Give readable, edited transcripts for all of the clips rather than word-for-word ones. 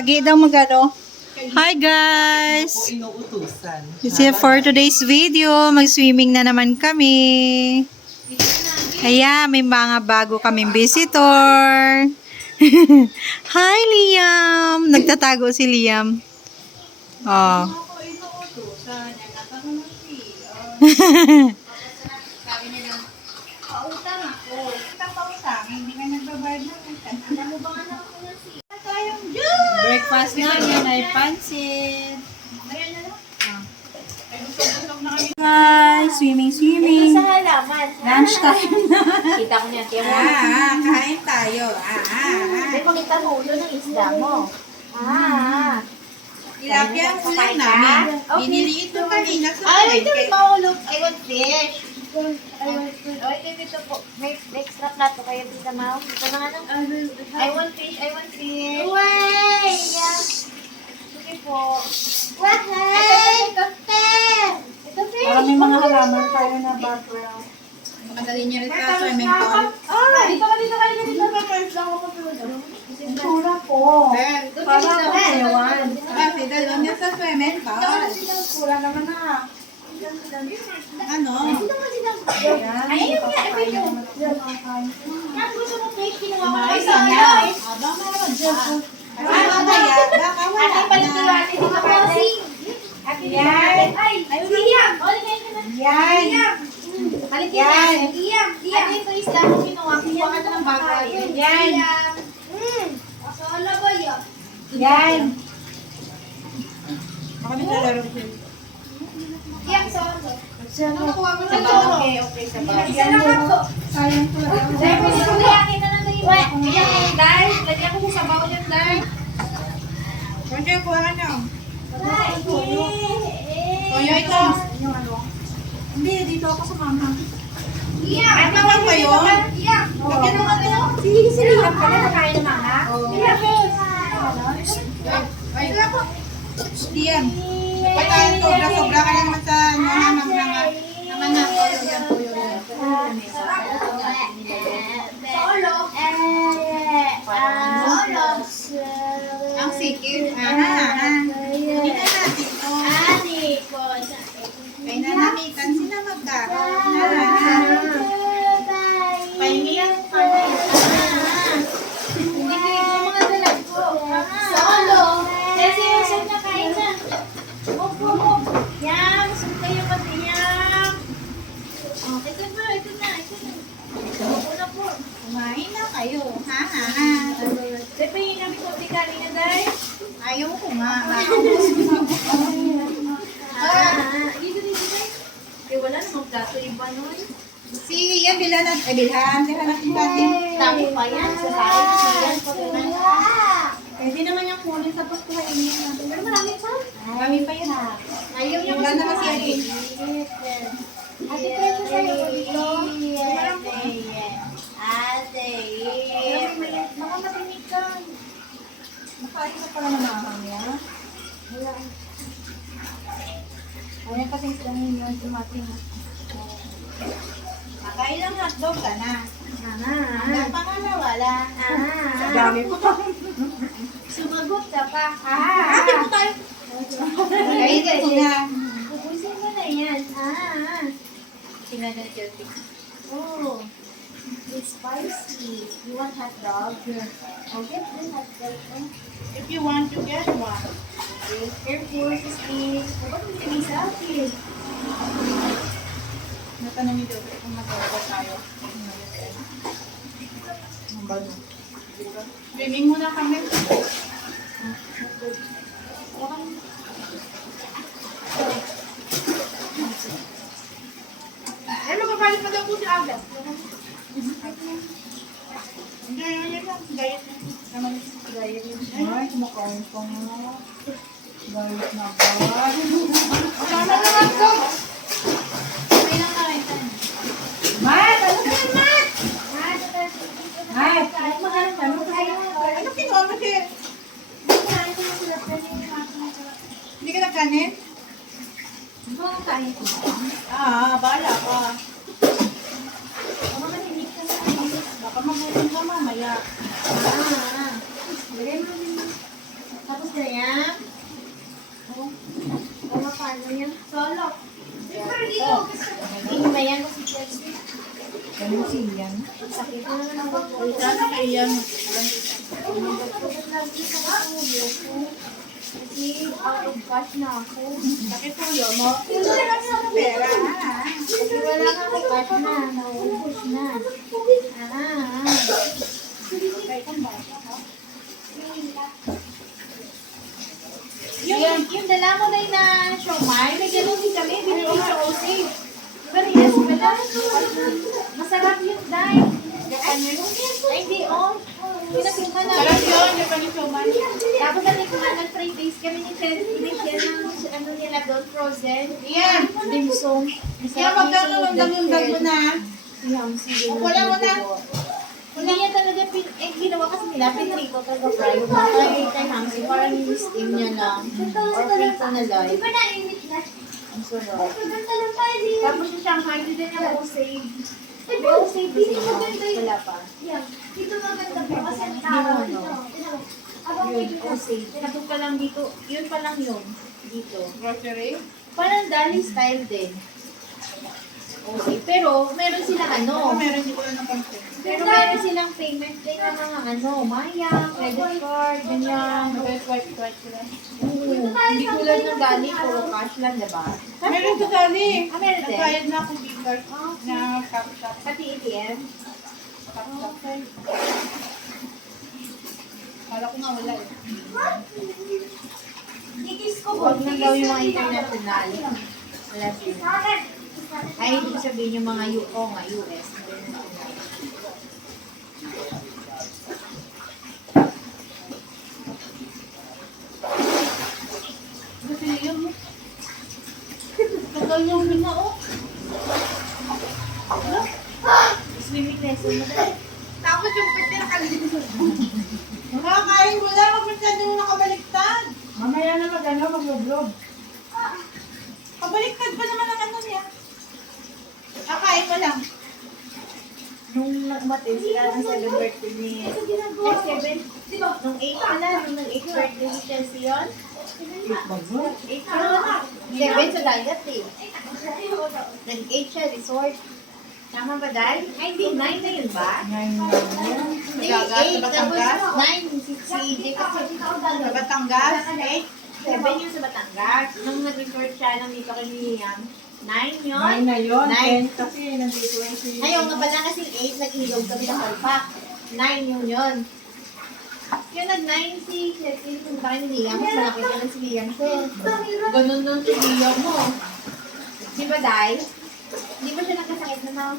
Lagi daw magano. Hi guys! Kasi for today's video, mag-swimming na naman kami. Kaya may mga bago kaming visitor. Hi Liam! Nagtatago si Liam. Oh. Breakfast namin ay pansit. Guys, swimming. Sa halaman. Lunch time na. Kita ko niya. Tiyan mo. Kain tayo. May makita mo ulo ng isda mo. Tilapia ang ulam namin. Binili ito kanina sa Ay, ito palengke. may maulog. I want fish. Ito po. May extra plato kayo, Tita Mau. Ito na nga lang. I want fish. Way! Sige po. Ito fish. Parang may mga halaman tayo na background. Madali niya rin sa swimming pool. Dito ka. Tura po. Para po ewan. Kasi dalawa niya sa swimming pool. Tura naman na. Ano? Ayun nga, ito. Yan, gusto mo fish, kinuha ko na isa. Abang meron siya. Ano kaya? Baka wala Ate, palit ko na. ate, di ka passing. Ate, ay, Liam. Yan. Balik yan. Liam. Ate, ito isda ko kinuha. Kuha ka na ng bago. Yan. Solo ba yun? Yan. Baka nilalaro ko. Liam, solo. Ano nakuha mo na Sa ito? bago. Okay, sa bago. Isa lang ako. Sayang ko lang. Dahil mo si Kuya, kita na na yun. Iyan, dahil. Lagyan ko sa sabaw yan, dahil. Pwede, kuha ka na. Kuya, ito. Hindi, dito ako sa mama. Liam. Ay, tawag ba yun? Liam. Lagyan mo nga ito. Si Liam ka na nakain ng mama? Liam. Ay, wala po. Diyan. Pagkaan sobra-sobra ka naman sa naman na. Solo. Ang sikip. Hindi na natin to. Kaya nanamitan sila magkaroon. Pahingiyan pa na yun. Hindi ko mga dalag ko. Solo. Kasi yung saan na kain na. Opo. Yan. Saan kayo pati yan? Ito na. Opo na po. Kumain na kayo. Kasi pahingin namin ko tikali na dahil. Ayaw ko nga. Dito. Eh, wala namang plato iba nun. Si Ian, bilhan natin natin. Dami pa yan. Sa sari, siyan pa rin. Pwede naman yung kunin sa pagkainin natin. Pero marami pa. Marami pa yan. Ayaw niya Wala na kasi yan eh. Ate, kaya ko sa'yo ko dito. Baka matinig ka. Makain ka pala ng mahang yan. Wala. Ayan kasing sila yun, dumating. Nakain ng hotdog ka na. Wala pa nga na wala. Dami pa. Sumagot ka pa. Kapit mo tayo. Kainin ko na. Pupusin mo na yan. Tingnan na Chelsea. Oh. It's spicy. You want hot dog? I'll get the hot dog. If you want to get one. Air Force is what is it sa akin? Natanong ni Dodo kung magagawa tayo. Ang bago. Swimming muna kami. Ay, magpapalit pa daw po si Aga. Hindi, yan lang. Diet na. Naman diet na. Ay, kumakain pa nga. Diet na ba? Tama na lang ko. Ay, lang kain tayo. Mat! Ano ka yan, Mat? Ay, ano kinuha mo siya? Hindi ka nagkanin? Bahala ka. Baka magutom ka mamaya. Lagay mo din. Tapos na yan. Oh, paano yan? Solo. Hindi ba yan kasi Chelsea? Ganun siyan. Sakit na naman ang bago. Sana kaiyan. Kasi out of cash na ako. Bakit ulo mo? Wala lang sa pera, ha? Kasi wala nga ako cash na. Naubos na. Kaya kang bata, ha? Yung dala mo na na siomay, may ganun din kami. Binili sa OC. Pero yes, wala. Masarap yung dye. Ay, hindi, oh. Pinatikman na. Sarap yun, yung panisuman. Tapos natikman, nag-3 days kami ni Chelsea. Binigyan ng ano nila doon, frozen. Iyan! Dimsum. Kaya magkakaroon lang yung bag mo na. Wala mo na. Hindi niya talaga, ginawa kasi nila, pinrito talaga fry. Yung mga kay Hamsi, parang yung steam niya lang. Or prito na live. Ang sarap. Tapos yung Shanghai, hindi din niya save. May save kasi niya. Wala pa. Dito maganda po kasi ang Hindi tao mo, dito. no? Abang Yun, dito. save. Tinatog ka lang dito. Yun pa lang yun. Dito. Grocery? Parang dali style din. Okay. Pero, meron silang ano. Ako meron di ko lang napansin. Pero meron silang payment din ng mga ano, Maya, credit card, ganyan. Mag-swipe sila. Oo. Hindi tulad ng gali, puro cash lang, diba? Meron sa dali. Ah, meron din? Nagbayad na akong gift card Ah, na shop. Pati ATM? Okay. Kala ko nga wala eh. Dikis ko po. Huwag nang gawin yung mga international. Wala sila. Ay, hindi ko sabihin yung mga US. Kasi yun mo. Tagal yung mina oh. Swimming lesson mo dahil. Tapos yung pwede nakalimutan. Makakain mo lang, magpinsan yung nakabaliktad. Mamaya na mag-vlog. Kabaliktad pa naman ang ano niya. Kakain mo lang. Nung umatin sila ng 7th birthday ni... Ay, 7? Nung 8 pala, nung nag-8th birthday ni Chelsea yun. 8 yun. 7 sa dagat eh. Nag-8 siya, resort. Tama ba, Dai? Ay, hindi. 9 na yun ba? Hindi, Dagat, 8. sa Tapos Batangas? 9. Si Jay kasi. Sa Batangas? 7 yun sa Batangas. Nung nag-resort siya, nung dito kay Liam. 9 yun. 9 na yun. 9. 10 kasi nandito yung si... Ayaw nga pala kasi 8, nag-ilog kami ng palpak. 9 yun. Yung nag-9 si Chelsea, kung tayo ni Liam, mas malaki ka lang si Liam ko. Ganun nun si Liam mo. Di ba, Day? Di ba siya nagkasakit na ma'am?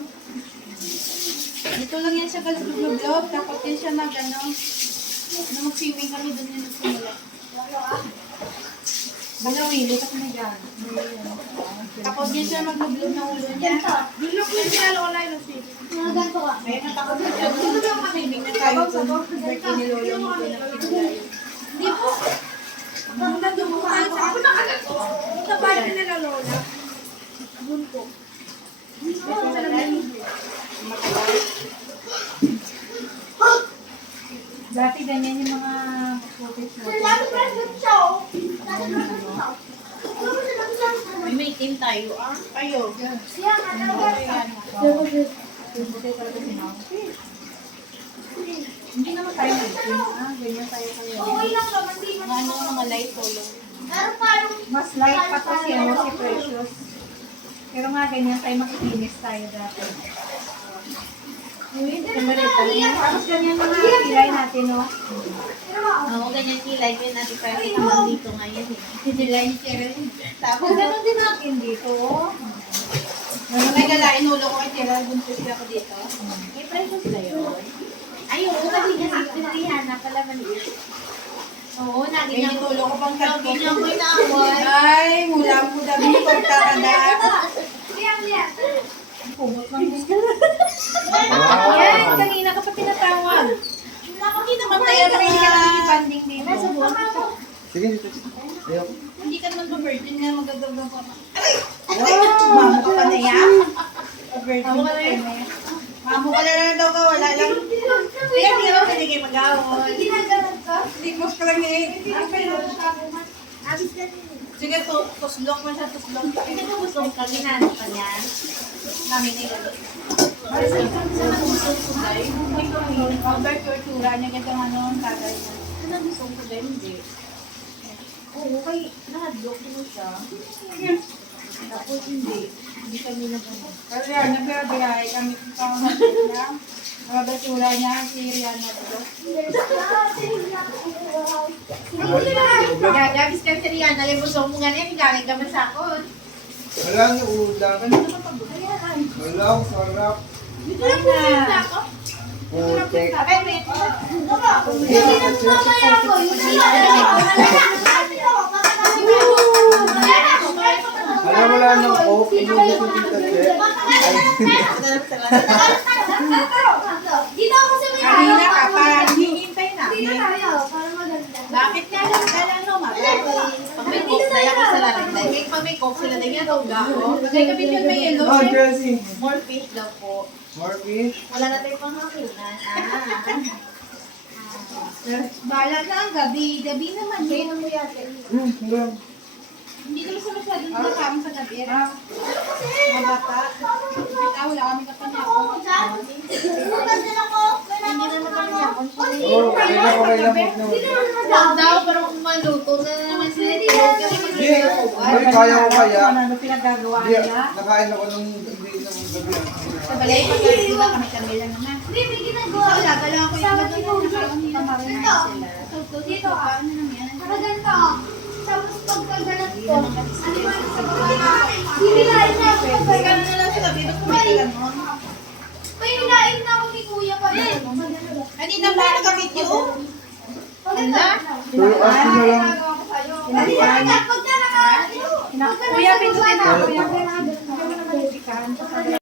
Dito lang yan siya galug-lug. Tapos yan siya ano, mag-swimming kami doon yung nagsimula. Balawili kasi may dyan. Tapos yan siya mag-lug na ulo niya. Lulog na siya, lola yung swimming. Mga ganito ka. Kaya natakot na siya. Swimming na tayo doon. Birthday ni Lolo mo doon ang pinagay. Hindi po. Ang nagdumuhan sa ako nakagato. Sa bahay nila Lola. Doon po. Dati ganyan yung mga footage Sir, lalo pa rin siya oh. May team tayo ah. Ayo. Siya nga na. Hindi naman tayo mag-team. Ganyan tayo kayo. Okay lang naman. Di Mga man. ano mga light solo. Pero parang Mas light pa to si Precious. Pero nga ganyan tayo makikinis tayo dati. Tapos ganyan mga kilay natin, no? Oo, ganyan kilay. Kaya natin parang naman dito ngayon eh. Line siya rin. Tapos ganun din natin dito, oh. May galain ulo ko kay Tira. Buntis ako dito. May precious na yun. Ay, oo, kasi niya si Rihanna pala maliit. Oo, lagi niya Ganyan ulo ko pang lagi tatlo. niya ko inaaway. Ay, mula po dami ni Pagtarada. liyan. Kumot lang gusto. Yan, kanina ka pa tinatawag. Hindi naman tayo banding dito. Nasa buwan ko. Sige, dito. Ayoko. Hindi ka naman pa-virgin nga magagawang pa. Wow! Mamo ka pa na yan. Virgin Mamo ka ka na yan. pa na yan. Mamo ka na lang daw ka, wala lang. Kaya hindi ka pinigyan kayo mag-awon. Likos ka lang eh. Sige, tuslok mo siya, tuslok. Hindi ko gusto kong kaginan pa niyan. Namin na yun. Albert, yung tura niya ganito ano, tagay niya. Ano gusto ko ba hindi? Oo, kay nahadlok mo siya. Tapos hindi. Hindi kami nagano. Pero yan, pero biyahe kami sa niya. Mga basura niya, si Rihanna dito. Gagabis ka si Rihanna, yung gusto mo nga niya, galing ka masakot. Walang yung ulam. Walang sarap. Putek. Abay, may Alam mo lang ng coke, inulit ko dito siya. Dito ako sa may Kanina ka pa, hihintay na. Dito tayo, para maganda. Bakit nga lang, ano, pag may coke, daya ko sa lalagday. Kaya pag may coke, sila din yan, daw gako. Kaya kapit yun may yellow. Oh, Chelsea. More fish daw po. More fish? Wala na tayo pang hakinan. Bala na ang gabi. Gabi naman. Kaya nang yate. Walang. Hindi naman sa masyadong nakakain sa gabi. Mga bata. Wala kami kapanyako. Hindi naman kami niya. Oh, kailan ko kailan mo na. Daw, pero kung maluto na naman sila. Hindi, ay, kaya ko kaya. Ano pinagagawa Hindi, nila? nakain ako nung hindi ng gabi. Sa balay, pagkakita kami lang naman. Wala, dala ako yung gabi na nakakamarinig sila. Dito ah. Ano naman yan? Para ganito. Tapos pagkagalat ko, ano ba sa baba? Hinilain na ako. Ikaw na lang sila, dito kumitilan mo. May hinain na ako ni Kuya pa. Kanina ba nag-video? Maganda. Turuan ko na lang. Pagka naka... Kuya, pindutin na. Kuya, pindutin na.